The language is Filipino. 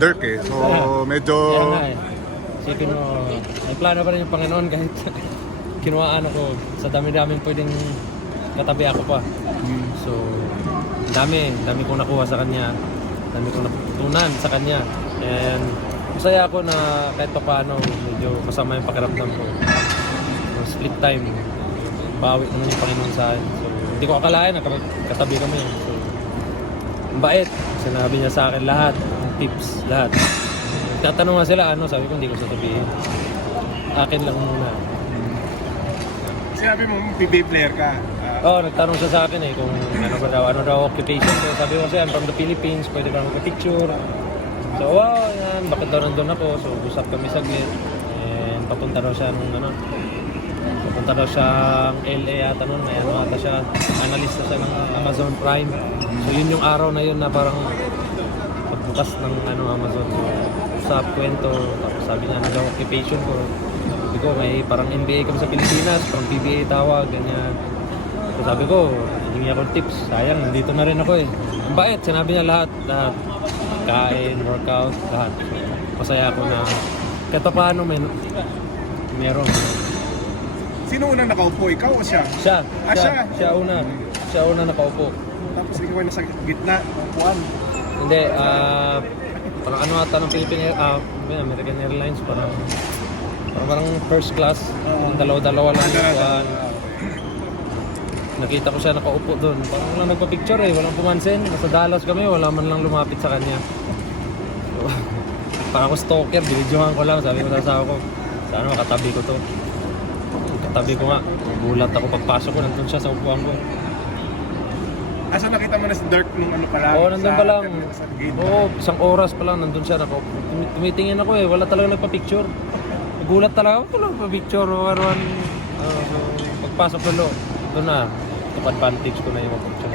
Dirk eh. So medyo... Kaya nga eh. Isipin mo, may plano pa rin yung Panginoon kahit kinuhaan ako. Sa dami-daming pwedeng katabi ako pa. So, dami kong nakuha sa kanya. Dami kong natutunan sa kanya. And masaya ako na kahit pa paano medyo kasama yung pakiramdam ko. So, split time. Bawi naman yung Panginoon sa akin. So, hindi ko akalain na katabi kami. So, ang bait. Sinabi niya sa akin lahat. Tips, lahat. Tatanong nga sila, sabi ko hindi ko sasabihin. Akin lang muna. Sinabi mo, PBA player ka. Oo, nagtanong siya sa akin kung ano daw occupation ko. Sabi ko kasi I'm from the Philippines, pwede ba magpa-picture. So, wow, yan, bakit daw nandun ako? So, usap kami saglit. And papunta daw siya papunta daw siya LA yata nun. May ata siya, analista siya ng Amazon Prime. So, yun yung araw na yun na parang pagbukas ng Amazon. So, sa kwento, tapos sabi niya, ano daw occupation ko. Sabi ko, may parang NBA kami sa Pilipinas, parang PBA tawag, ganyan. So, sabi ko, hindi ako tips. Sayang, nandito na rin ako eh. Ang bait, sinabi niya lahat. Kain, workout, lahat. Masaya ako na kahit pa paano meron. Sino unang nakaupo? Ikaw o siya? Siya. Siya? Siya una nakaupo. Tapos ikaw ay nasa gitna, upuan. Hindi, parang ata ng Philippine American Airlines, parang first class. Dalawa-dalawa lang yung upuan. Nakita ko siya nakaupo doon. Parang walang nagpa-picture walang pumansin. Nasa Dallas kami, wala man lang lumapit sa kanya. So, parang ako stalker, binidyohan ko lang. Sabi ko sa asawa ko, sana makatabi ko to. Katabi ko nga. Gulat ako pagpasok ko, nandun siya sa upuan ko. Asa nakita mo na si Dirk nung ano pa lang? Oo, nandun pa lang. Sa gate. Oo, isang oras pa lang nandun siya. Tumitingin ako wala talaga nagpa-picture. Gulat talaga ako, wala nagpa-picture. So, pagpasok ko doon na. Advantage ko na yung picture.